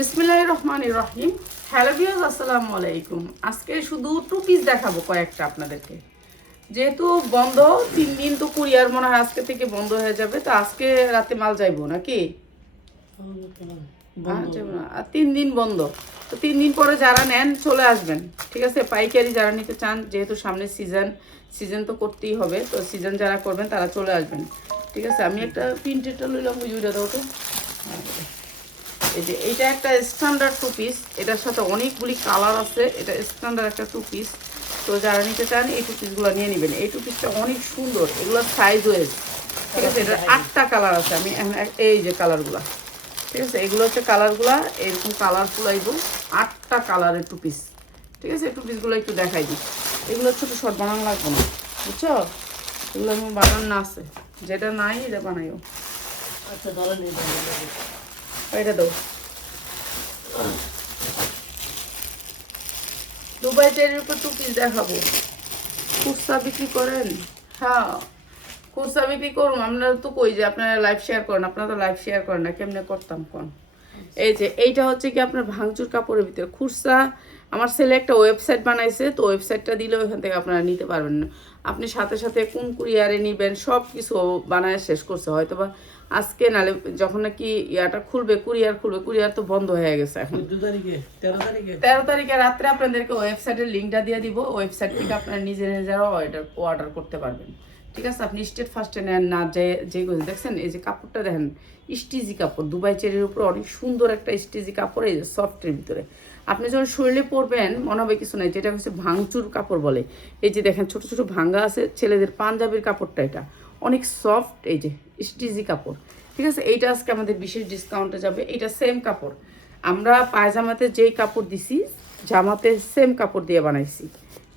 বিসমিল্লাহির রহমানির রহিম। Hello viewers, আসসালামু আলাইকুম। আজকে শুধু টু পিস দেখাবো কয়েকটা আপনাদেরকে। যেহেতু বন্ধ 3 দিন, তো কুরিয়ার মনে হয় আজকে থেকে বন্ধ হয়ে যাবে, তো আজকে রাতে মাল যাইবো নাকি? আর 3 দিন বন্ধ, তো 3 দিন পরে যারা নেন চলে আসবেন, ঠিক আছে? পাইকারি যারা নিতে চান, যেহেতু সামনে সিজন তো করতেই হবে, তো সিজন যারা করবেন তারা চলে আসবেন, ঠিক আছে? আমি একটা প্রিন্টেডটা লইলাম, বুঝিয়ে দাও তো। এই যে এইটা একটা স্ট্যান্ডার্ড টু পিস, এটার সাথে অনেকগুলি কালার আছে, এটা স্ট্যান্ডার্ড একটা টু পিস। তো যারা নিতে চান এই টু পিসগুলো নিয়ে নেবেন। এই টু পিসটা অনেক সুন্দর, এগুলোর সাইজ ওয়েজ, ঠিক আছে? এটার 8টা কালার আছে। আমি এখন এই যে কালারগুলা, ঠিক আছে, এগুলো হচ্ছে কালারগুলা, এরকম কালারফুল আইব। 8টা কালারের টু পিস, ঠিক আছে? টু পিসগুলো একটু দেখাই দিই। এগুলো ছোটো শর্ট বানানো লাগবে না, বুঝছো? এগুলো আমার বানান না আছে, যেটা নাই এটা বানাইও। আচ্ছা ধরে নিই, এটা দাও। দুবাই চেরির উপর টু পিস দেখাবো। খুচরা বিক্রি করেন? হ্যাঁ, খুচরা বিক্রি করুন। আমরা তো কই যে আপনারা লাইভ শেয়ার করেন, আপনারা তো লাইভ শেয়ার করেন না, কেমনে করতাম কোন? এই যে এইটা হচ্ছে কি আপনার ভাঙচুর কাপড়ের ভিতরে খুচরা। আমার ছেলে একটা ওয়েবসাইট বানাইছে, তো ওয়েবসাইটটা দিলে ওইখান থেকে আপনারা নিতে পারবেন না। আপনি সাথে সাথে কোন কুরিয়ারে নেবেন সব কিছু বানায় শেষ করছে, হয়তো বা আজকে নালে যখন নাকি ইয়াটা খুলবে, কুরিয়ার তো বন্ধ হয়ে গেছে এখন। 13 তারিখে রাত্রে আপনাদেরকে ওয়েবসাইটের লিঙ্কটা দিয়ে দিব। ওয়েবসাইট থেকে আপনারা নিজেরা অর্ডার করতে পারবেন, ঠিক আছে? আপনি স্টেট ফার্স্টে নেন না, যে দেখছেন এই যে কাপড়টা দেখেন, স্টিজি কাপড়, দুবাই চেরির উপর অনেক সুন্দর একটা স্টিজি কাপড়, এই যে সফটের ভিতরে। আপনি যখন শরীরে পরবেন মনে হবে কিছু নাই, যেটা হচ্ছে ভাঙচুর কাপড় বলে। এই যে দেখেন ছোট ছোট ভাঙ্গা আছে, ছেলেদের পাঞ্জাবির কাপড়টা, এটা অনেক সফট, এই যে স্টিজি কাপড়, ঠিক আছে? এইটা আজকে আমাদের বিশেষ ডিসকাউন্টে যাবে। এটা সেম কাপড়, আমরা পায়জামাতে যেই কাপড় দিছি জামাতে সেম কাপড় দিয়ে বানাইছি,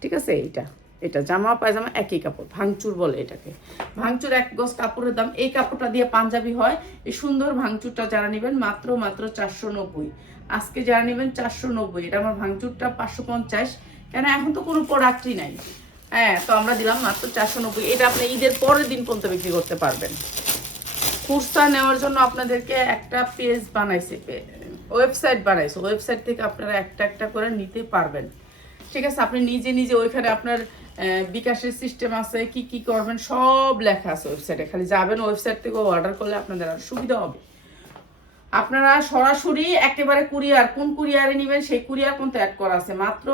ঠিক আছে? এটা জামা পায়জামা একই কাপড়, ভাঙচুর বলে এটাকে। ভাঙচুর 1 গজ কাপড়ের দাম। এই কাপড়টা দিয়ে পাঞ্জাবি হয়। এই সুন্দর ভাঙচুরটা যারা নেবেন মাত্র 490। আজকে যারা নেবেন 490। এটা আমার ভাঙচুরটা 550, কেন এখন তো কোনো প্রোডাক্টই নাই। হ্যাঁ, তো আমরা দিলাম মাত্র 490। এটা আপনি ঈদের পরের দিন পর্যন্ত বিক্রি করতে পারবেন। খুচরা নেওয়ার জন্য আপনাদেরকে একটা পেজ বানাইছে, ওয়েবসাইট বানাইছে। ওয়েবসাইট থেকে আপনারা একটা একটা করে নিতে পারবেন, ঠিক আছে? আপনি নিজে নিজে ওইখানে আপনার বিকাশের সিস্টেম আছে, কি কি করবেন সব লেখা আছে ওয়েবসাইটে। খালি যাবেন, ওয়েবসাইট থেকে অর্ডার করলে আপনাদের আর সুবিধা হবে। আপনারা সরাসরি একেবারে কুরিয়ার, কোন কুরিয়ারে নেবেন সেই কুরিয়ার কিন্তু অ্যাড করা আছে। মাত্র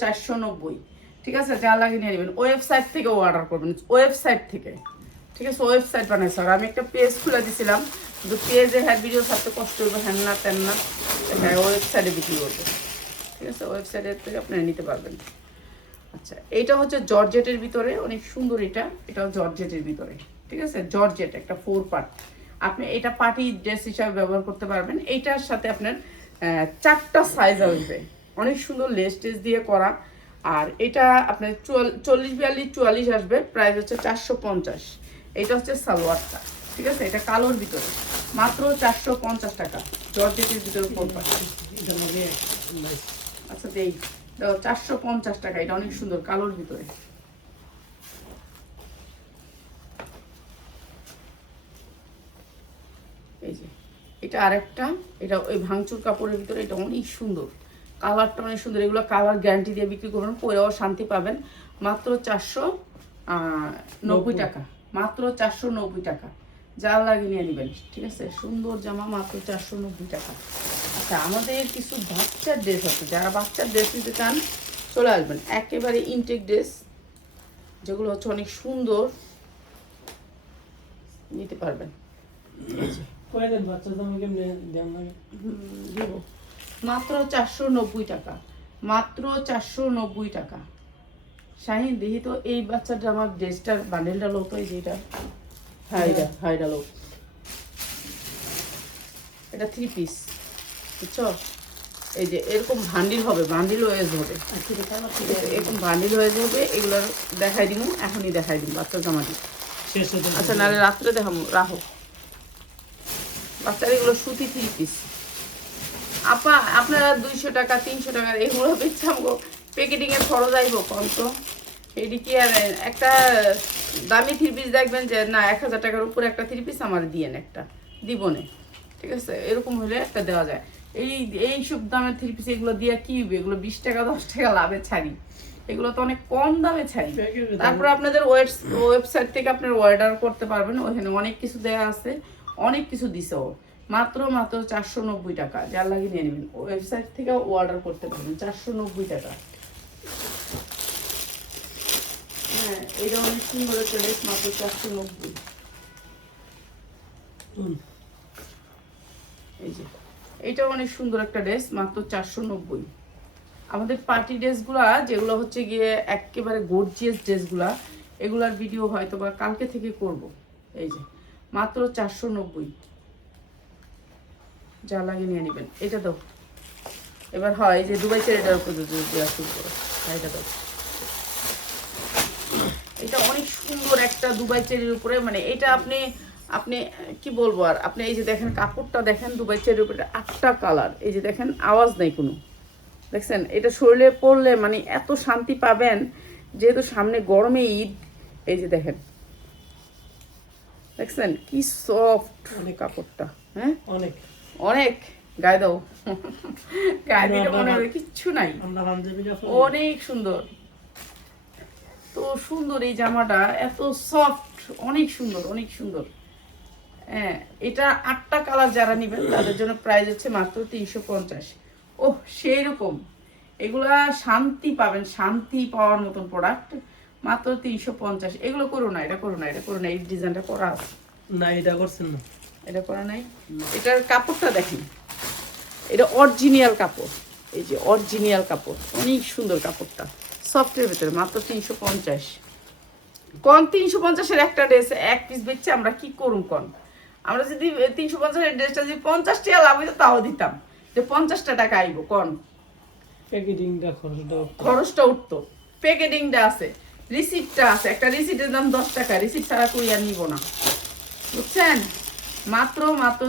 490, ঠিক আছে? যা লাগে নিয়ে নেবেন। ওয়েবসাইট থেকে অর্ডার করবেন, ওয়েবসাইট থেকে, ঠিক আছে? ওয়েবসাইট বানাইছে। আর আমি একটা পেজ খুলে দিয়েছিলাম, কিন্তু পেজে হ্যাঁ ভিডিও ছাড়তে কষ্ট হবে, হ্যান না তেন না, হ্যাঁ ওয়েবসাইটে বিক্রি করবে, ঠিক আছে? ওয়েবসাইটের থেকে আপনারা নিতে পারবেন। আচ্ছা, এইটা হচ্ছে জর্জেটের ভিতরে, অনেক সুন্দর। এটাও জর্জেটের ভিতরে, ঠিক আছে? জর্জেট একটা 4 পার্ট। আপনি এটা পার্টি ড্রেস হিসাবে ব্যবহার করতে পারবেন। এইটার সাথে আপনার 4টা সাইজ আসবে, অনেক সুন্দর লেস টেস দিয়ে করা। আর এটা আপনার 40-42-44 আসবে, প্রাইস হচ্ছে 450। এটা হচ্ছে সালোয়ারটা, ঠিক আছে? এটা কালোর ভিতরে মাত্র 450 টাকা, জর্জেটের ভিতরে 4 পার্ট। আচ্ছা দেই, 450 টাকা। এটা অনেক সুন্দর কালোর ভিতরে। এই যে এটা আরেকটা, এটা ওই ভাঙচুর কাপড়ের ভিতরে, এটা অনেক সুন্দর, কালারটা অনেক সুন্দর। এগুলো কালার গ্যারান্টি দিয়ে বিক্রি করবেন, পরেও শান্তি পাবেন। মাত্র 490 টাকা, মাত্র 490 টাকা। যা লাগে নিয়ে নেবেন, ঠিক আছে? সুন্দর জামা, মাত্র 490 টাকা। আচ্ছা, আমাদের কিছু বাচ্চার ড্রেস আছে, যারা বাচ্চার ড্রেস নিতে চান চলে আসবেন। একেবারে ইনটেক ড্রেস, যেগুলো হচ্ছে অনেক সুন্দর, নিতে পারবেন। দিব মাত্র 490 টাকা, মাত্র 490 টাকা। শাহিন দেখি তো এই বাচ্চাটা, আমার ড্রেসটার বান্ডেলটা লো তো, এই যে এটা হাইডা লো। এটা 3 পিস, বুঝছো? এই যে এরকম ভান্ডিল হবে, ভান্ডিল ওয়েজ হবে, এরকম ভান্ডিল হয়ে যাবে। এগুলো দেখাই দিব, এখনই দেখাই দিব বাচ্চার জামাটি। আচ্ছা, নাহলে রাত্রে দেখাবো, রাখো। বাচ্চার এগুলো সুতি 3 পিস। আপা আপনারা 200 টাকা 300 টাকার এগুলো বেচাম গো, প্যাকেটিং এর খরচ আইব কম তো। এটি কি আর একটা দামি 3 পিস দেখবেন যে না 1000 টাকার উপরে একটা 3 পিস আমার দিয়েন, একটা দিবনে, ঠিক আছে? এরকম হলে একটা দেওয়া যায়। এই এইসব দামের থ্রি পিস এগুলো দিয়ে কি হবে? এগুলো 20 টাকা 10 টাকা লাভে ছাড়ি, এগুলো তো অনেক কম দামে ছাড়ি। তারপর আপনাদের ওয়েবসাইট থেকে আপনার অর্ডার করতে পারবেন, ওখানে অনেক কিছু দেওয়া আছে, অনেক কিছু দিছে ও। মাত্র 490 টাকা, যার লাগে নিয়ে নেবেন, ওয়েবসাইট থেকে অর্ডার করতে পারবেন 490 টাকা। হ্যাঁ, এটা অনেক সুন্দর একটা ড্রেস, মাত্র 490। এই যে এটা অনেক সুন্দর একটা ড্রেস, মাত্র 490। আমাদের পার্টি ড্রেসগুলা যেগুলো হচ্ছে গিয়ে একেবারে গর্জিয়াস ড্রেসগুলা, এগুলার ভিডিও হয়তো বা কালকে থেকে করব। এই যে মাত্র 490, যা লাগে নিয়ে নেবেন। এটা দাও এবার, হয় যে দুবাই চেরিটার উপর দেওয়া শুরু করো, এটা দাও। এটা অনেক সুন্দর একটা দুবাই চেরির উপরে, মানে এটা আপনি আপনি কি বলবো আর, আপনি এই যে দেখেন কাপড়টা দেখেন, দুবাই চেরির উপরে 8টা কালার, এই যে দেখেন আওয়াজ নেই কোনো, দেখছেন? এটা শরীরে পরলে মানে এত শান্তি পাবেন, যেহেতু সামনে গরমে ঈদ। এই যে দেখেন, দেখছেন কি সফট কাপড়টা, হ্যাঁ অনেক অনেক। গায়ে দাও, গায়ে দিলে মনে হবে কিচ্ছু নাই, অনেক সুন্দর। তো সুন্দর এই জামাটা, এত সফট, অনেক সুন্দর, অনেক সুন্দর। হ্যাঁ, এটা 8টা কালার যারা নেবেন তাদের জন্য প্রাইস হচ্ছে মাত্র 350। ওহ, সেই রকম এগুলা শান্তি পাবেন, শান্তি পাওয়ার মতন প্রোডাক্ট, মাত্র 350। এগুলো করো না, এটা করো না, এটা করো না, এই ডিজাইনটা করা আছে না, এটা করছেন না, এটা করা নাই। এটার কাপড়টা দেখেন, এটা অরিজিনাল কাপড়, এই যে অরিজিনাল কাপড়, অনেক সুন্দর কাপড়টা, সফটের ভেতরে, মাত্র 350। কোন 350-এর একটা ড্রেস এক পিস বেচছে, আমরা কি করুম কোন? আমরা যদি 350-এর ড্রেসটা যদি 50 টাকা লাভ হইতো তাও দিতাম, যে 50টা টাকা আইব কোন? প্যাকেজিংটা খরচটা উঠতো, প্যাকেটিংটা আছে, রিসিপ্টটা আছে, একটা রিসিপ্টের দাম 10 টাকা, রিসিপ্ট ছাড়া কুরিয়ার নিব না, বুঝছেন? মাত্র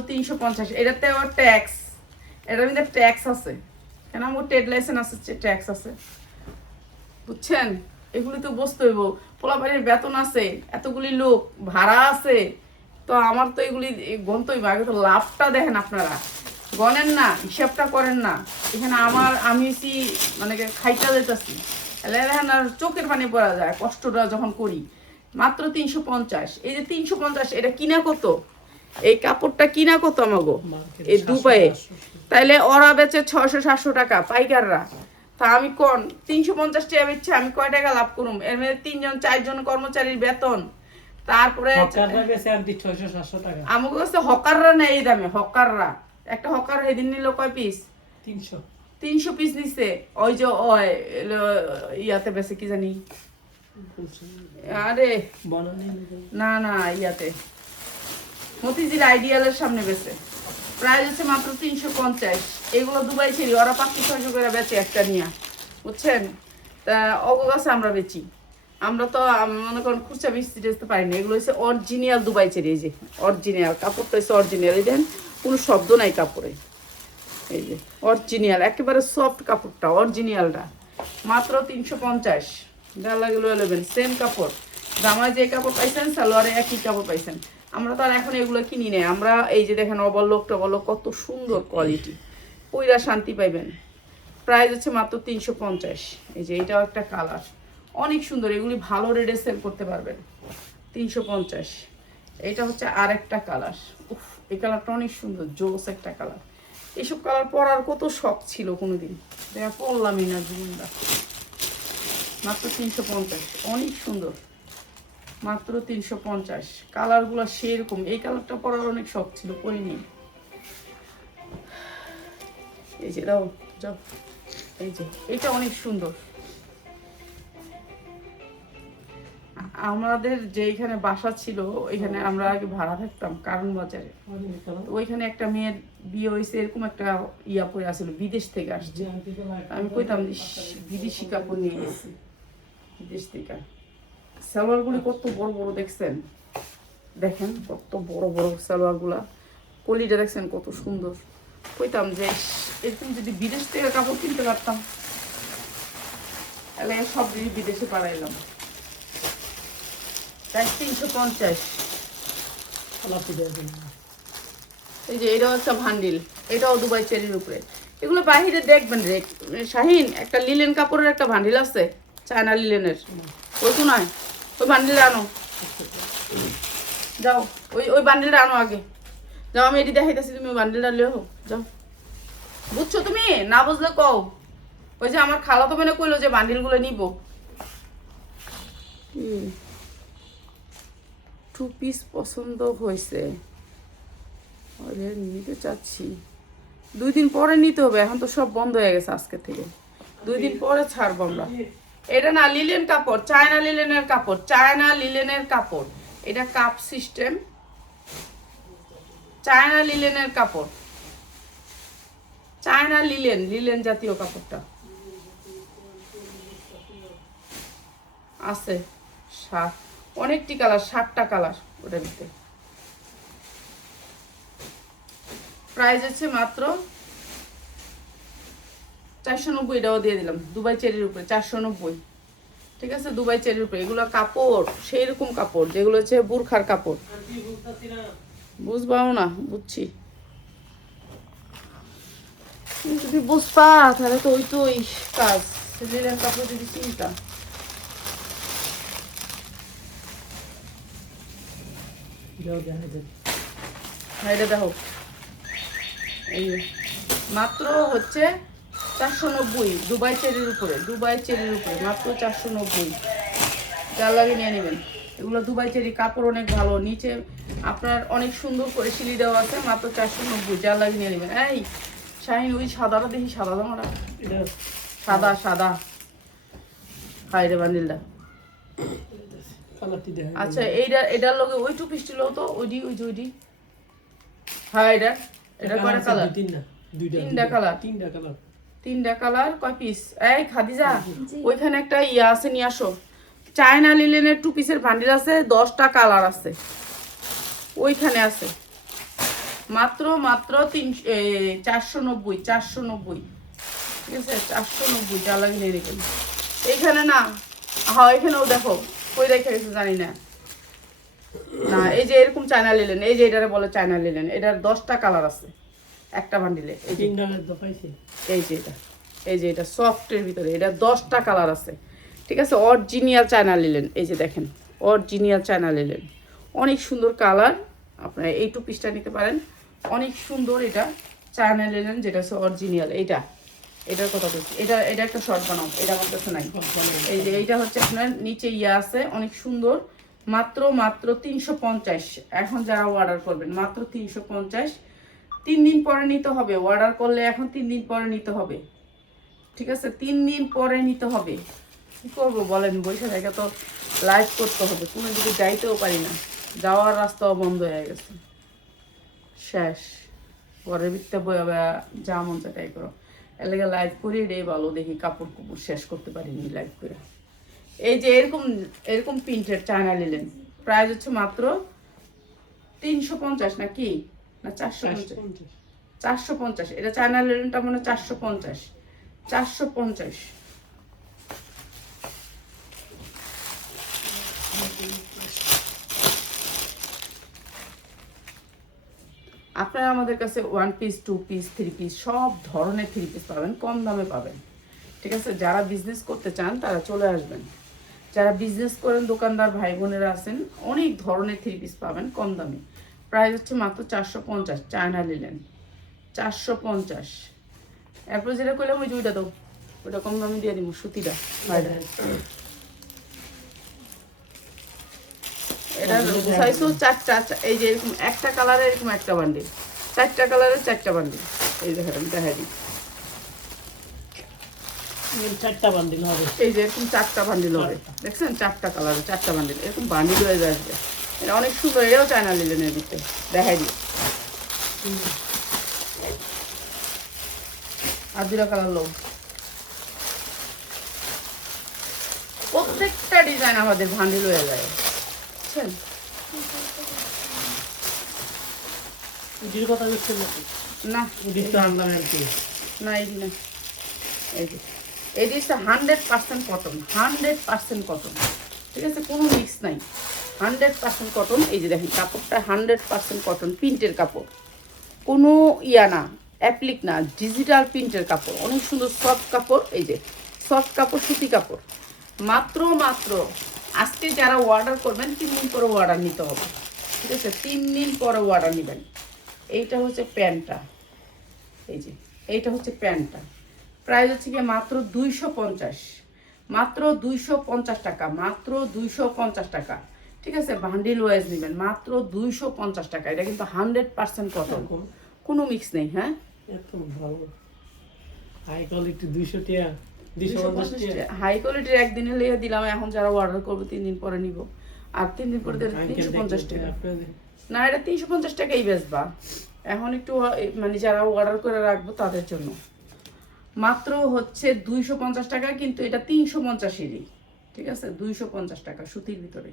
350। এটাতে আবার ট্যাক্স, এটার মধ্যে ট্যাক্স আছে, কেন আমার ট্রেড লাইসেন্স আছে, ট্যাক্স আছে, বুঝছেন? এগুলি তো বুঝতে হইব, পোলাপানির বেতন আছে, এতগুলি লোক ভাড়া আছে, তো আমার তো এগুলি গণতে হইব। আগে তো লাভটা দেখেন আপনারা, গণেন না, হিসাবটা করেন না। এখানে আমি মানে খাইটা যেতেছি, দেখেন আর চোখের পানি পড়া যায় কষ্টটা যখন করি। মাত্র 350। এই যে 350, এটা কিনা কত? এই কাপড়টা কিনা কত আমাগো এই দুবাইয়ে? তাইলে ওরা বেচে 600-700 টাকা পাইকাররা, তা আমি কোন 350 টাকা বেচছে, আমি কয় টাকা লাভ করুম? এর মধ্যে 3-4জন কর্মচারীর বেতন, তারপরে আমাকে কাছে হকাররা নেই এই দামে। হকাররা, একটা হকার এদিন নিল কয় পিস? 300 পিস নিছে। ওই যে ইয়াতে বেছে কি জানি, আরে না না, ইয়াতে মতিঝিল আইডিয়ালের সামনে বেছে, প্রাইস হচ্ছে মাত্র 350। এগুলো দুবাই ছেড়ি, ওরা 500-600 করে বেচে একটা নিয়ে, বুঝছেন? তা অগো কাছে আমরা বেচি, আমরা তো মনে করেন খুচরা বেচতে টেচতে পারি না। এগুলো হচ্ছে অরিজিনাল দুবাই ছেড়ি, এই যে অরিজিনাল কাপড়টা হচ্ছে অরিজিনাল, এই দেন কোনো শব্দ নাই কাপড়ে, এই যে অরিজিনাল একেবারে সফট কাপড়টা, অরিজিনালটা, মাত্র 350। যা লাগলো নেবেন, সেম কাপড়, জামায় যে কাপড় পাইছেন সালোয়ারে একই কাপড় পাইছেন। আমরা তো আর এখন এগুলো কিনি নেই, আমরা এই যে দেখেন অবলোক টবলোক, কত সুন্দর কোয়ালিটি, পইরা শান্তি পাইবেন। প্রাইস হচ্ছে মাত্র 350। এই যে এটাও একটা কালার, অনেক সুন্দর, এগুলি ভালো রেটে সেল করতে পারবেন। 350। এটা হচ্ছে আর একটা কালার, উফ, এই কালারটা অনেক সুন্দর, জোস একটা কালার। এইসব কালার পরার কত শখ ছিল কোনোদিন, দেখা পরলামই না জীবনটা। মাত্র 350, অনেক সুন্দর, মাত্র 350। কালারগুলো সেরকম, এই কালারটা পরার অনেক শখ ছিল, পরিনি। এই যে দাও যাও, এই যে এটা অনেক সুন্দর। আমাদের যেখানে বাসা ছিল ওইখানে আমরা আগে ভাড়া থাকতাম কারণ বাজারে, তো ওইখানে একটা মেয়ের বিয়ে হয়েছে, এরকম একটা ইয়া পরে আসলো, বিদেশ থেকে আসছে। আমি কইতাম বিদেশি কাপড় নিয়ে গেছি বিদেশ থেকে। সালোয়ারগুলি কত বড় বড় দেখছেন, দেখেন কত বড় বড় সালোয়ারগুলা, কলিটা দেখছেন কত সুন্দর। কইতাম যে এরকম যদি বিদেশ থেকে কাপড় কিনতে পারতাম, তাহলে সব জিনিস বিদেশে পাঠাইলাম। তাই 350। এই যে এটাও একটা ভান্ডিল, এটাও দুবাই চেরির উপরে। এগুলো বাহিরে দেখবেন রে শাহিন, একটা লিলেন কাপড়ের একটা ভান্ডিল আছে, চায়না লিলেনের, ওই তো নয়, ওই বান্ডিলটা আনো, যাও ওই ওই বান্ডিলটা আনো আগে, যাও আমি এটি দেখাইতেছি, তুমি ওই বান্ডিলটা লিও, যাও। বুঝছো তুমি? না বুঝলে কও। ওই যে আমার খালা তো মনে কইলো যে বান্ডিলগুলো নিব। টু পিস পছন্দ হয়েছে, আরে নিতে চাচ্ছি, 2 দিন পরে নিতে হবে, এখন তো সব বন্ধ হয়ে গেছে আজকে থেকে, 2 দিন পরে ছাড়বো আমরা। এটা না লিলেন কাপড়, চায়না লিলেনের কাপড়, চায়না লিলেনের কাপড়, এটা কাপ সিস্টেম, চায়না লিলেনের কাপড়, চায়না লিলেন, লিলেন জাতীয় কাপড়টা আছে। অনেকটি কালার, 7টা কালার ওটার ভিতরে। প্রাইস হচ্ছে মাত্র 490, এটাও দিয়ে দিলাম দুবাই চেরির উপরে, 490। ঠিক আছে, দুবাই চেরির উপরে। এগুলো কাপড় সেই রকম কাপড় যেগুলো হচ্ছে বুরখার কাপড়, বুঝবাও না, বুঝছি। যদি বুঝবা তাহলে তো ওই তো ওই কাজ, লিলেন কাপড় যদি চিন্তা। হ্যাঁ এটা দেখো, এই মাত্র হচ্ছে 490 দুবাই চেরির উপরে, দুবাই চেরির উপরে মাত্র 490। যার লাগে নিয়ে নেবেন। এগুলো দুবাই চেরি, কাপড় অনেক ভালো, নিচে আপনার অনেক সুন্দর করে সিলি দেওয়া আছে, মাত্র 490। যার লাগে নিয়ে নেবেন। এই শাহিন ওই সাদাটা দেখি, সাদা জামাটা, সাদা সাদা, হাই রে বান্ডিলটা। আচ্ছা এইটা, এটার লগে ওই টু পিসটি লো তো, ওইডি ওই যে ওইডি, হ্যাঁ এটা, এটা কয়টা কালার? তিনটা কালার, তিনটা কালার। কয় পিস? এই খাদিজা ওইখানে একটা ইয়া আছে, নিয়ে আসো। চায়না লিলেনের 2 পিসের বান্ডিল আছে, 10টা কালার আছে ওইখানে আছে, মাত্র মাত্র 490, 490। ঠিক আছে, 490। যা লাগে নিয়ে নেবেন। এইখানে না, হ্যাঁ এখানেও দেখো, কই রেখে গেছে জানি না। না এই যে এরকম চায়না লিলেন, এই যে এটারে বলে চায়না লিলেন, এটার 10টা কালার আছে একটা বান্ডিলে। এই যে এটা, এই যে এটা সফটের ভিতরে, এটা 10টা কালার আছে। ঠিক আছে, অরিজিনাল চায়না লিলেন, এই যে দেখেন, অরিজিনাল চায়না লিলেন, অনেক সুন্দর কালার। আপনারা এই 2 পিসটা নিতে পারেন, অনেক সুন্দর। এটা চায়না লিলেন, যেটা হচ্ছে অরিজিনাল। এইটা, এটার কথা বলছি, এটা এটা একটা শর্ট বানাও, এটা আমার কাছে নাই। এই যে এইটা হচ্ছে আপনার নিচে ইয়া আছে, অনেক সুন্দর, মাত্র মাত্র 350। এখন যারা অর্ডার করবেন মাত্র 350, 3 দিন পরে নিতে হবে। অর্ডার করলে এখন 3 দিন পরে নিতে হবে। ঠিক আছে, 3 দিন পরে নিতে হবে। কি করবো বলেন, বৈশা থেকে তো লাইভ করতে হবে, কোনো দিকে যাইতেও পারি না, যাওয়ার রাস্তাও বন্ধ হয়ে গেছে, শেষ। ঘরের ভিতরে বই যা মন চায় তাই করো। এর লেগে লাইভ করি রে ভালো, দেখি কাপড় কুপড় শেষ করতে পারিনি লাইভ করে। এই যে এরকম এরকম প্রিন্টের চায়না লিলেন, প্রাইস হচ্ছে মাত্র 350 নাকি না 450? 450। এটা চায়না লিলেনটা মানে 450, 450। আপনারা আমাদের কাছে 1 পিস, 2 পিস, 3 পিস সব ধরনের 3 পিস পাবেন, কম দামে পাবেন। ঠিক আছে, যারা বিজনেস করতে চান তারা চলে আসবেন। যারা বিজনেস করেন, দোকানদার ভাই বোনেরা আছেন, অনেক ধরনের 3 পিস পাবেন কম দামে। প্রাইস হচ্ছে মাত্র 450, চায়না লিলেন 450। এরপর যেটা কইলাম ওই দুইটা দাও, ওটা কম দামে দিয়ে দিব, সুতিটা বাইরে। এটা সাইজও 4টা, এই যে এরকম একটা কালারে এরকম একটা বান্ডিল, 4টা কালারের 4টা বান্ডিল। এই দেখেন আমি দেখাই দিই, 4টা বান্ডিল হবে, এই যে এরকম 4টা বান্ডিল হবে, দেখছেন 4টা কালারের 4টা বান্ডিল এরকম বান্ডিল হয়ে আসবে। এটা অনেক সুন্দর, এটাও চায়না লিলেনের ভিতরে, দেখাই দিই। আর 2টা কালার লোক, প্রত্যেকটা ডিজাইন আমাদের বান্ডিল হয়ে যায়, বুঝছেন? উডির কথা বলছেন নাকি? না উডি তো আনলাম আর কি না, এই না, এই যে এই জিনিসটা 100% কটন, 100% কটন। ঠিক আছে, কোনো মিক্স নাই, 100% কটন। এই যে দেখেন কাপড়টা 100% কটন, প্রিন্টের কাপড়। কোনো ইয়া না, অ্যাপ্লিক না, ডিজিটাল প্রিন্টের কাপড়, অনেক সুন্দর সফট কাপড়। এই যে সফট কাপড়, সুতি কাপড়। মাত্র মাত্র আজকে যারা অর্ডার করবেন 3 দিন পরে অর্ডার নিতে হবে, ঠিক আছে? 3 দিন পরে অর্ডার নেবেন। এইটা হচ্ছে প্যান্টটা, এই যে এইটা হচ্ছে প্যান্টটা। প্রাইস হচ্ছে কি মাত্র 250, মাত্র 250 টাকা, মাত্র 250 টাকা, ঠিক আছে? বান্ডিল ওয়াইজ নেবেন মাত্র 250 টাকা। এটা কিন্তু 100% কটন, কোনো মিক্স নেই। হ্যাঁ, এত ভালো হাই কোয়ালিটি 200 টাকা 250 টাকা। হাই কোয়ালিটির একদিনে লেগে দিলাম, এখন যারা অর্ডার করবে 3 দিন পরে নিব, আর 3 দিন পরে 350 টাকা না, এটা 350 টাকাই বেচবা। এখন একটু মানে যারা অর্ডার করে রাখবো তাদের জন্য মাত্র হচ্ছে 250 টাকা, কিন্তু এটা 350-এরই, ঠিক আছে? 250 টাকা সুতির ভিতরে।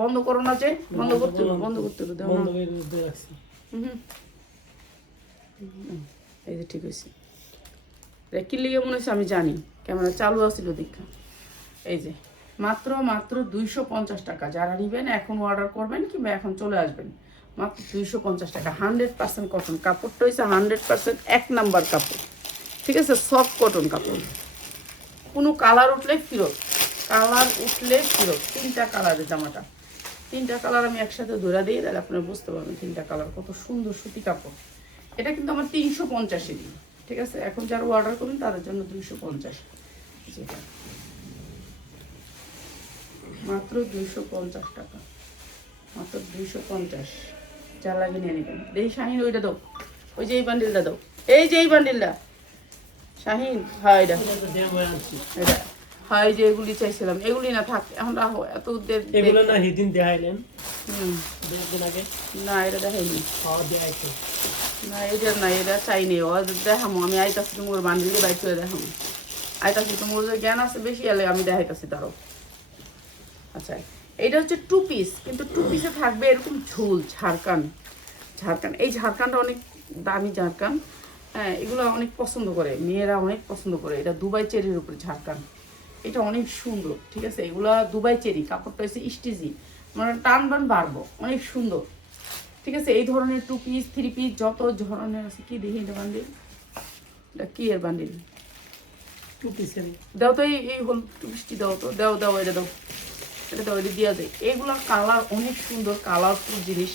বন্ধ করো না, যে বন্ধ করতে হবে, বন্ধ করতে হবে, দাও না। বন্ধ করে দিতে রাখছি। এই যে ঠিক হয়েছে। কি লিগে মনে হচ্ছে আমি জানি, ক্যামেরা চালু আছিল দীক্ষা। এই যে মাত্র মাত্র 250 টাকা। যারা নেবেন এখন অর্ডার করবেন কিংবা এখন চলে আসবেন, মাত্র 250 টাকা। 100% কটন কাপড়টা হয়েছে, 100% 1 নাম্বার কাপড়, ঠিক আছে? সফট কটন কাপড়, কোনো কালার উঠলে ফেরত, কালার উঠলে ফেরত। 3টা কালারের জামাটা, 3টা কালার আমি একসাথে ধরে দিই, তাহলে আপনারা বুঝতে পারবেন 3টা কালার কত সুন্দর সুতি কাপড়। এটা কিন্তু আমার 350-এরই, ঠিক আছে? এখন যারা অর্ডার করবেন তাদের জন্য 250, যেটা মাত্র 250 টাকা, মাত্র 250। যা লাগে নিয়ে নেবেন। এই শাহিন ওইটা দাও, ওই যে এই বান্ডিলটা দাও, এই যে এই বান্ডিলটা শাহিন। হ্যাঁ এটা এটা তো দেব আনছি। এটা হয় যে এগুলি চাইছিলাম, এগুলি না থাক, এখন রাখো। এত এগুলো না হিদিন দেখাইলেন হুম, দেখবেন আগে। না এটা দেখাইনি, খাওয়া দেখাইছে। না এটা না, এটা চাইনি। ও দেখামো আমি, আইতাছি তোমার বান্ডিলে বাইক করে দেখামো, আইতাছি। তোমার যে জ্ঞান আছে বেশি, এলে আমি দেখাইতাছি তারও। আচ্ছা, এইটা হচ্ছে 2 পিস, কিন্তু 2 পিসে থাকবে এরকম ঝুল, ঝাড়খান। ঝাড়খান, এই ঝাড়খানটা অনেক দামি ঝাড়খান। হ্যাঁ, এগুলো অনেক পছন্দ করে, মেয়েরা অনেক পছন্দ করে। এটা দুবাই চেরির উপরে ঝাড়খান, এটা অনেক সুন্দর, ঠিক আছে? এগুলা দুবাই চেরি, কাপড়টা হচ্ছে স্টিজি, মানে টান টান বাড়বো, অনেক সুন্দর, ঠিক আছে? এই ধরনের 2 পিস 3 পিস যত ধরনের আছে। কি দেখি এটা বান্ডিল, এটা কি এর বান্ডিল? 2 পিসের দাও তো, এই হল 2 পিসটি দাও তো, দাও দাও, এটা দাও, এটা দাও, এটা দেওয়া যায়। এইগুলোর কালার অনেক সুন্দর, কালারফুল জিনিস।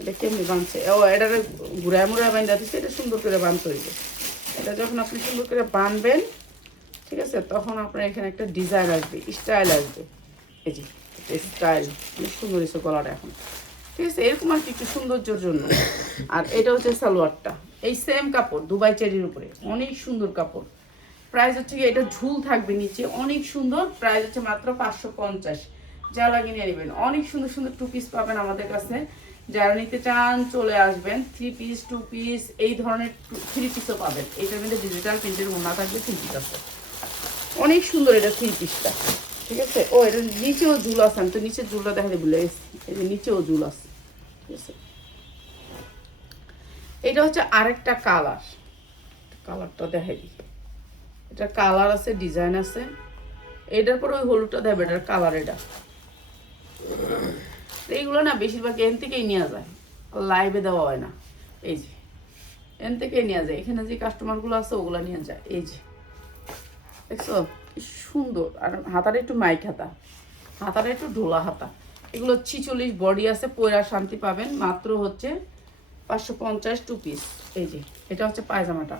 এটা কেমনি বানছে, ও এটা ঘুরায় মুড়ায় বান্ধা দিচ্ছে, এটা সুন্দর করে বানতে হইবে। এটা যখন আপনি সুন্দর করে বানবেন, ঠিক আছে, তখন আপনার এখানে একটা ডিজাইন আসবে, স্টাইল আসবে। এই যে স্টাইল অনেক সুন্দর হয়েছে গলাটা এখন, ঠিক আছে? এরকম আর কি, একটু সৌন্দর্যের জন্য। আর এটা হচ্ছে সালোয়ারটা, এই সেম কাপড়, দুবাই চেরির উপরে, অনেক সুন্দর কাপড়। প্রাইস হচ্ছে কি, এটা ঝুল থাকবে নিচে, অনেক সুন্দর। প্রাইস হচ্ছে মাত্র 550। যা লাগিয়ে নিয়ে নেবেন। অনেক সুন্দর সুন্দর 2 পিস পাবেন আমাদের কাছে। যারা নিতে চান চলে আসবেন। 3 পিস 2 পিস এই ধরনের 3 পিসও পাবেন। এইটার মধ্যে ডিজিটাল প্রিন্টের ওড়না থাকবে, 3 পিস আছে, অনেক সুন্দর এটা 3 পিসটা, ঠিক আছে? ও এটা নিচেও ঝুল আছে, আমি তো নিচের ঝুলটা দেখাতে ভুলে গেছি। এই যে নিচেও ঝুল আছে, ঠিক আছে? এটা হচ্ছে আরেকটা কালার, কালারটা দেখাই দিই। এটা কালার আছে, ডিজাইন আছে। এটার পরে ওই হলুদটা দেবে, এটার কালার। এটা এইগুলো না বেশিরভাগ এন থেকেই নেওয়া যায়, লাইভে দেওয়া হয় না। এই যে এন থেকেই নেওয়া যায়, এখানে যে কাস্টমারগুলো আছে ওগুলো নিয়ে যায়। এই যে দেখছো কি সুন্দর। আর হাতাটা একটু মাইক হাতা, হাতাটা একটু ঢোলা হাতা। এগুলো 46 বডি আছে, পয়রা শান্তি পাবেন। মাত্র হচ্ছে 550 2 পিস। এই যে এটা হচ্ছে পায়জামাটা,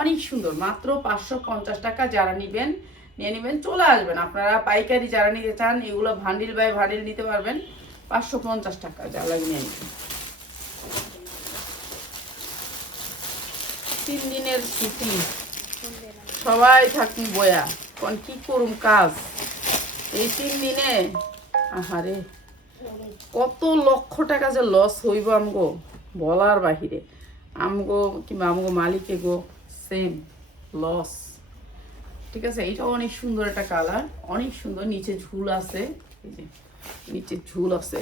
অনেক সুন্দর, মাত্র 550 টাকা। যারা নেবেন নিয়ে নেবেন, চলে আসবেন আপনারা। পাইকারি যারা নিতে চান, এগুলো ভান্ডিল বাই ভান্ডিল নিতে পারবেন, 550 টাকা। যা লাগে নিয়ে নেবেন। 3 দিনের ছুটি, সবাই থাকুন বয়া, কোন কি করুম কাজ এই 3 দিনে। আহারে কত লক্ষ টাকা যে লস হইব আমগো, বলার বাহিরে। আমগো কিংবা আমগো মালিকে গো সেম লস, ঠিক আছে? এইটাও অনেক সুন্দর একটা কালার, অনেক সুন্দর। নিচে ঝুল আছে, এই যে নিচে ঝুল আছে।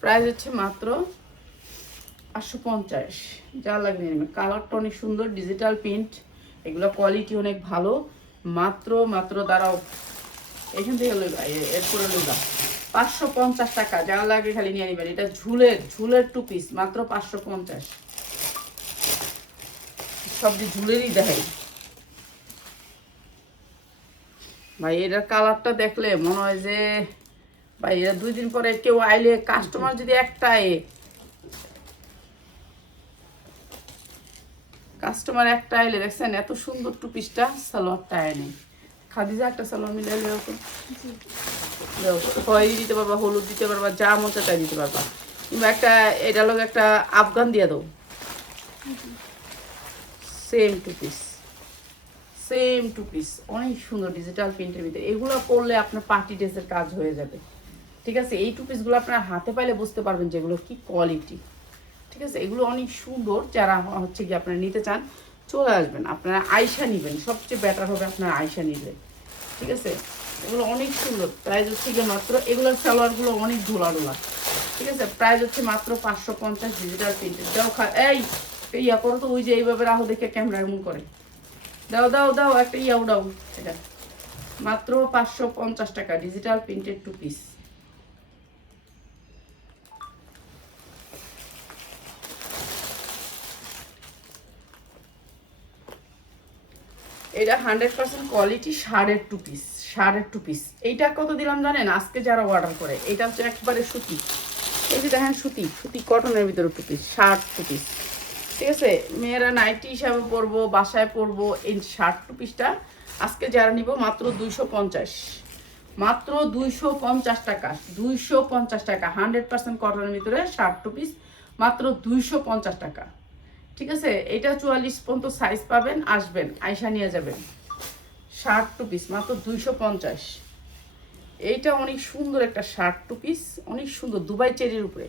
প্রাইস হচ্ছে মাত্র 550। যা লাগবে নেবেন। কালারটা অনেক সুন্দর, ডিজিটাল প্রিন্ট, এগুলো কোয়ালিটি অনেক ভালো। মাত্র মাত্র দাঁড়াও, এখান থেকে লইবা, এরপরে লইবা। 550 টাকা, যা লাগে খালি নিয়ে নিবেন। এটা ঝুলের ঝুলের 2 পিস, মাত্র 550। সবজি ঝুলেরই দেখাই ভাই। এটার কালারটা দেখলে মনে হয় যে ভাই এটা 2 দিন পরে কেউ আইলে কাস্টমার যদি একটা আইলে দেখছেন এত সুন্দর 2 পিসটা সালোয়ারটা আয় খাদিজা একটা সালোয়ার মিলাইলে এরকম খয়েরি দিতে পারবা, হলুদ দিতে পারবা, যা মন চায় তাই দিতে পারবা। কিংবা একটা এটা লোক একটা আফগান দিয়ে দাও, সেম 2 পিস, সেম 2 পিস, অনেক সুন্দর ডিজিটাল প্রিন্টের ভিতরে। এগুলো পরলে আপনার পার্টি ড্রেসের কাজ হয়ে যাবে। ঠিক আছে, এই 2 পিসগুলো আপনার হাতে পাইলে বুঝতে পারবেন যে এগুলো কি কোয়ালিটি। ঠিক আছে, এগুলো অনেক সুন্দর। যারা হচ্ছে কি আপনারা নিতে চান চলে আসবেন, আপনারা আয়শা নেবেন, সবচেয়ে বেটার হবে আপনারা আয়শা নিলে। ঠিক আছে, এগুলো অনেক সুন্দর। প্রাইস হচ্ছে গিয়ে মাত্র, এগুলোর সালোয়ারগুলো অনেক ঢোলা ঢোলা। ঠিক আছে, প্রাইস হচ্ছে মাত্র 550 ডিজিটাল প্রিন্টেড। দাও এই ইয়া করো তো, ওই যে এইভাবে রাহো দেখে ক্যামেরা এমন করে, দাও দাও দাও একটা ইয়াও দাও। এটা মাত্র 550 টাকা ডিজিটাল প্রিন্টেড 2 পিস। এটা 100% কোয়ালিটি শাড়ের 2 পিস, শাড়ের 2 পিস। এইটা কত দিলাম জানেন? আজকে যারা অর্ডার করে, এটা হচ্ছে একবারে সুতি। এই যে দেখেন সুতি, সুতি কটনের ভিতরে 2 পিস, শার্ট 2 পিস। ঠিক আছে, মেয়েরা নাইটি হিসাবে পরবো, বাসায় পরবো। এই শার্ট 2 পিসটা আজকে যারা নিব মাত্র 250, মাত্র 250 টাকা, 250 টাকা। 100% কটনের ভিতরে শার্ট 2 পিস, মাত্র 250 টাকা। ঠিক আছে, এটা 44 পর্যন্ত সাইজ পাবেন, আসবেন আয়শা নিয়ে যাবেন। শার্ট 2 পিস মাত্র 250। এইটা অনেক সুন্দর একটা শার্ট 2 পিস, অনেক সুন্দর দুবাই চেরির উপরে।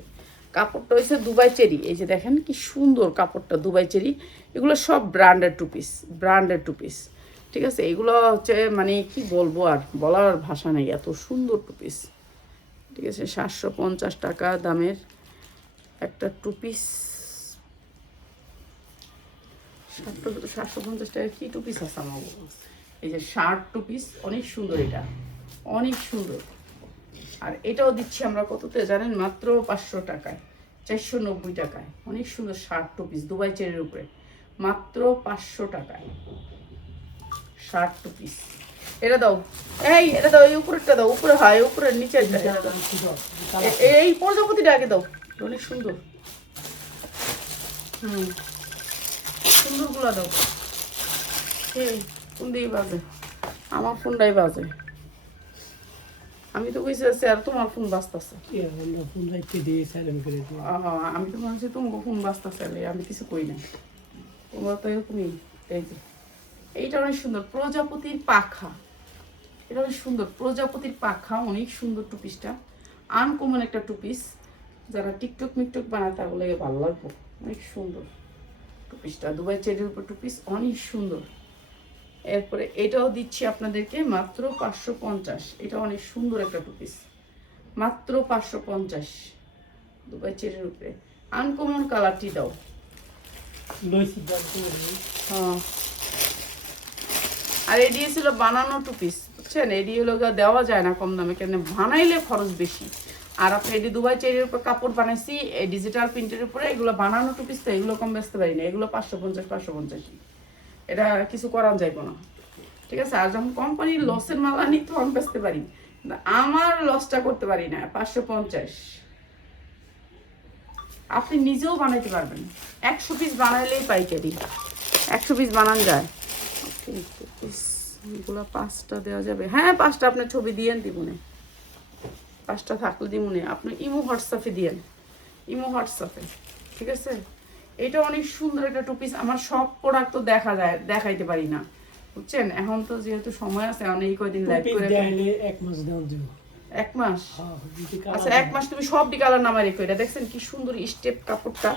কাপড়টা হয়েছে দুবাই চেরি, এই যে দেখেন কি সুন্দর কাপড়টা, দুবাই চেরি। এগুলো সব ব্র্যান্ডের 2 পিস, ব্র্যান্ডের 2 পিস। ঠিক আছে, এগুলো হচ্ছে মানে কি বলবো, আর বলার ভাষা নেই, এত সুন্দর 2 পিস। ঠিক আছে, 750 টাকা দামের একটা 2 পিস। 750 টাকা কি 2 পিস আছে আমার? এই যে শার্ট 2 পিস, অনেক সুন্দর, এটা অনেক সুন্দর। আর এটাও দিচ্ছি আমরা কততে জানেন? মাত্র 500 টাকায়, 490 টাকায়। অনেক সুন্দর শার্ট 2 পিস দুবাই চেরির উপরে, মাত্র 500 টাকায় শার্ট 2 পিস। এটা দাও, এটা দাও, এই উপরেরটা দাও, উপরে হয় উপরের নিচে, এই প্রজাপতিটা আগে দাও, অনেক সুন্দর। সুন্দরগুলো দাও। ফোন দিয়ে বাজে, আমার ফোনটাই বাজে। আমি তো কইছি আছে আর তোমার ফোন বাজতাছে। আমি তো ভাবছি তোমার ফোন বাজতাছে, আমি কিছু কই না। তোমরা তো এরকমই। এই যে এইটা অনেক সুন্দর, প্রজাপতির পাখা। এটা অনেক সুন্দর, প্রজাপতির পাখা, অনেক সুন্দর 2 পিসটা। আনকমন একটা 2 পিস। যারা টিকটক মিকটক বানায় তাগুলো ভালো লাগবে। অনেক সুন্দর 2 পিসটা, দুবাই চেরির উপর 2 পিস, অনেক সুন্দর। এরপরে এটাও দিচ্ছি আপনাদেরকে মাত্র 550। এটা অনেক সুন্দর একটা 2 পিস, মাত্র 550 দুবাই চেরির উপরে। আনকমন কালারটি দাও। হ্যাঁ, আর এডি ছিল বানানো 2 পিস, বুঝছেন? এডি হলো দেওয়া যায় না কম দামে, কেন বানাইলে খরচ বেশি। আর আপনি এডি দুবাই চেরির উপর কাপড় বানাইছি, এই ডিজিটাল প্রিন্টের উপরে, এগুলো বানানো 2 পিস, তো এগুলো কম বেচতে পারি না। এগুলো 550, এটা কিছু করা যাইব না। ঠিক আছে, আর যখন কোম্পানির লসের মাল আনি তখন বেচতে পারি, আমার লসটা করতে পারি না। 550 আপনি নিজেও বানাইতে পারবেন। 100 পিস বানাইলেই পাইকারি, 100 পিস বানান যায়। এগুলো 5টা দেওয়া যাবে? হ্যাঁ, 5টা আপনার ছবি দিয়েন, দিবনে 5টা থাকলে দিবনে। আপনি ইমো হোয়াটসঅ্যাপে দিয়েন, ইমো হোয়াটসঅ্যাপে। ঠিক আছে, এটা অনেক সুন্দর একটা 2 পিস। আমার সব প্রোডাক্ট তো দেখাইতে পারি না, বুঝছেন? এখন তো যেহেতু সময় আছে, অনেক কয়দিন লাইভ করে 1 মাস দাও দিব। 1 মাস? আচ্ছা, 1 মাস তুমি সব কালার নামাই রেখো। এটা দেখছেন কি সুন্দর স্টেপ কাপড়টা,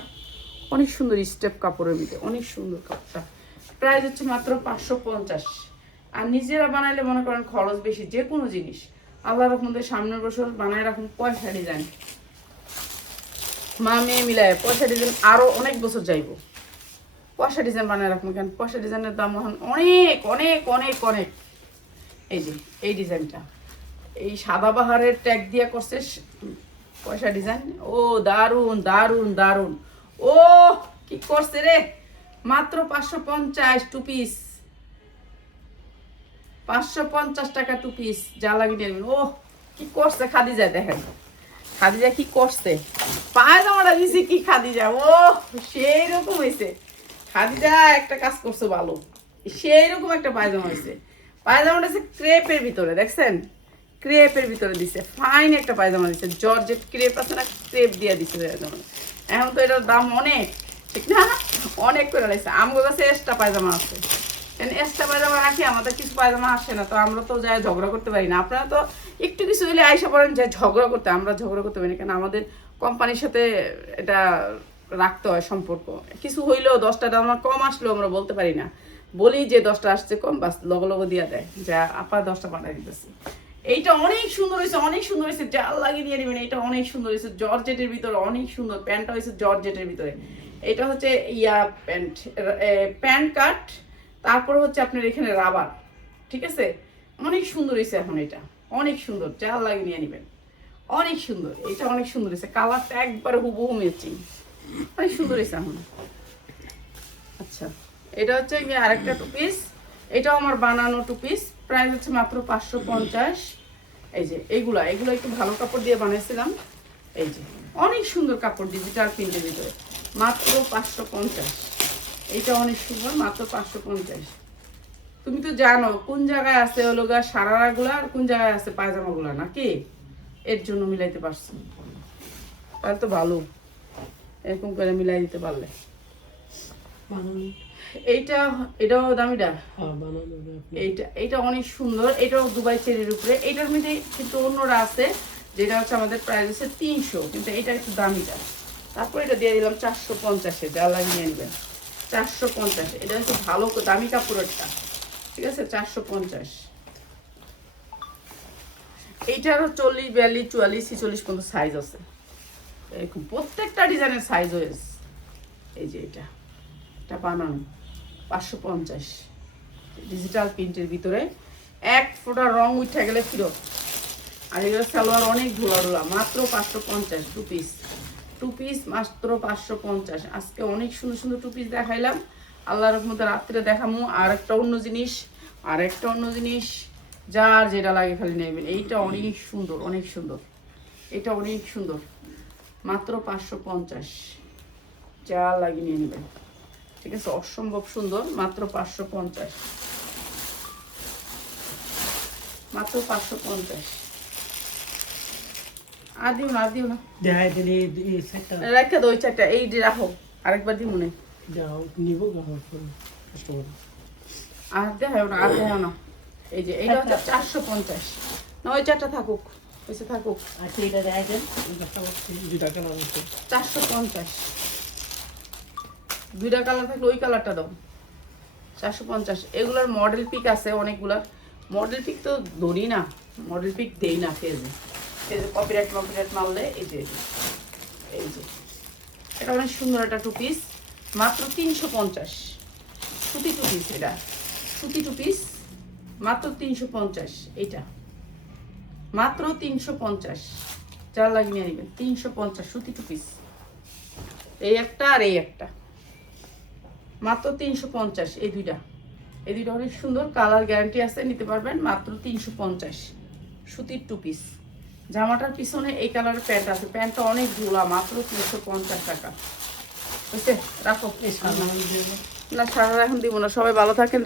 অনেক সুন্দর স্টেপ কাপড়ের ভিতরে, অনেক সুন্দর কাপড়টা। প্রাইস হচ্ছে মাত্র 550। আর নিজেরা বানাইলে মনে করেন খরচ বেশি, যে কোনো জিনিস আল্লাহর রহমতে সামনের বছর বানায় রাখুন। পয়সা ডিজাইন মা মেয়ে মিলায় পয়সা ডিজাইন আরো অনেক বছর যাইব। পয়সা ডিজাইন বানায় রাখুন, কেন পয়সা ডিজাইনের দাম এখন অনেক অনেক অনেক অনেক। এই যে এই ডিজাইনটা এই সাদাবাহারের ট্যাগ দিয়ে করছে পয়সা ডিজাইন। ও দারুন দারুন দারুন, ও কি করছে রে, মাত্র 550 টু পিস, 550 টাকা টু পিস, যা লাগে নিয়ে নেবেন। ও কি করছে খাদিজা, দেখেন খাদিজা কি করছে, পায়জামাটা দিছে কি খাদিজা, ও সেই রকম হয়েছে খাদিজা, একটা কাজ করছো ভালো, সেই রকম একটা পায়জামা হয়েছে। পায়জামাটা হচ্ছে ক্রেপের ভিতরে, দেখছেন ক্রেপের ভিতরে দিছে, ফাইন একটা পায়জামা দিছে, জর্জেট ক্রেপ আছে না, ক্রেপ দিয়ে দিছে পায়জামা। এখন তো এটার দাম অনেক, ঠিক না, অনেক করে লাগছে। আমার কাছে এক্সট্রা পায়জামা আছে, এক্সট্রা পায়জামা রাখি, আমাদের কিছু পায়জামা আসে না, তো আমরা তো যাই ঝগড়া করতে পারি না। আপনারা তো একটু কিছু হলে আইসা পড়েন যে ঝগড়া করতে, আমরা ঝগড়া করতে পারি না, কেন আমাদের কোম্পানির সাথে এটা রাখতে হয় সম্পর্ক। কিছু হইলেও 10টা দাম কম আসলেও আমরা বলতে পারি না, বলি যে 10টা আসছে কম, বাস লগে লগে দিয়া দেয় যে আপা 10টা পাঠাই দিতেছি। এইটা অনেক সুন্দর হয়েছে, অনেক সুন্দর হয়েছে, জাল লাগিয়ে দিয়ে নেবেন। এটা অনেক সুন্দর হয়েছে, জর্জেটের ভিতরে অনেক সুন্দর, প্যান্টটা হয়েছে জর্জেটের ভিতরে। এটা হচ্ছে ইয়া প্যান্ট, প্যান্ট কাট, তারপর হচ্ছে আপনার এখানে রাবার, ঠিক আছে, অনেক সুন্দর হয়েছে। এখন এটা অনেক সুন্দর, জাল লাগিয়ে নিয়ে নেবেন, অনেক সুন্দর, এটা অনেক সুন্দর হয়েছে, কালারটা একবারে হুবহু ম্যাচিং, অনেক সুন্দর হয়েছে এখন। আচ্ছা, এটা হচ্ছে গিয়ে আরেকটা টু পিস, এটাও আমার বানানো টু পিস, প্রাইস হচ্ছে মাত্র 550। এই যে এগুলা একটু ভালো কাপড় দিয়ে বানিয়েছিলাম, এই যে অনেক সুন্দর কাপড়, ডিজিটাল প্রিন্টের ভিতরে, মাত্র 550। এইটা অনেক সুন্দর, মাত্র 550। তুমি তো জানো কোন জায়গায় আছে হলো গা সারারাগুলা আর কোন জায়গায় আছে পায়জামাগুলা, নাকি এর জন্য মিলাইতে পারছি, তাহলে তো ভালো, এরকম করে মিলাই দিতে পারলে। এটাও দামিটা, এইটা অনেক সুন্দর, এটাও দুবাই চেরির উপরে। এটার মধ্যে কিন্তু অন্যরা আছে, যেটা হচ্ছে আমাদের প্রাইস হচ্ছে 300, কিন্তু এটা একটু দামিটা। তারপর এটা দিয়ে দিলাম 450-এ, যা লাগিয়ে নেবেন 450। এটা হচ্ছে ভালো দামি কাপড়েরটা, ঠিক আছে, 450। এইটারও 40, 42, 44, 46 পর্যন্ত সাইজ আছে, এরকম প্রত্যেকটা ডিজাইনের সাইজ হয়েছে। এই যে এটা বানানো 550, ডিজিটাল প্রিন্টের ভিতরে, এক ফোঁটা রং উঠে গেলে ফিরত। আর এগুলো সালোয়ার অনেক ধোলা ধোলা, মাত্র 550 টু পিস, টু পিস মাত্র 550। আজকে অনেক সুন্দর সুন্দর টু পিস দেখাইলাম, আল্লাহর রহমতে রাত্রে দেখামু আর একটা অন্য জিনিস, যার যেটা লাগে খালি নেবেন। এইটা অনেক সুন্দর, অনেক সুন্দর, এটা অনেক সুন্দর, মাত্র 550, যা লাগিয়ে নিয়ে নেবেন, ঠিক আছে, অসম্ভব সুন্দর, মাত্র 550, মাত্র 550। আর দিও না রেখে দো, ওই চারটা এই রাখো, আরেকবার দিব মনে আর দেখাও না। এই যে এইটা হচ্ছে 450, না ওই চারটা থাকুক, ওইসে থাকুক। আচ্ছা, এটা দেখাই দেন, 450, দুইটা কালার থাকলে ওই কালারটা দাও, 450। এগুলোর মডেল পিক আছে অনেকগুলা, মডেল পিক তো ধরি না, মডেল পিক দেই না ফেজে কপিরাইট মারলে। এই যে এটা অনেক সুন্দর একটা টু পিস, মাত্র 350, সুতি টু পিস, এটা সুতি টু পিস, মাত্র 350। এইটা মাত্র 350, যা লাগিয়ে নেবেন 350, সুতি টু পিস। এই একটা আর এই একটা, মাত্র 350। এই দুইটা অনেক সুন্দর, কালার গ্যারান্টি আছে, নিতে পারবেন, মাত্র 350, সুতির টু পিস। জামাটার পিছনে এই কালারের প্যান্ট আছে, প্যান্টটা অনেক ধুলা, মাত্র 350 টাকা। বুঝছে, রাখো। না সারা এখন দিব না, সবাই ভালো থাকেন।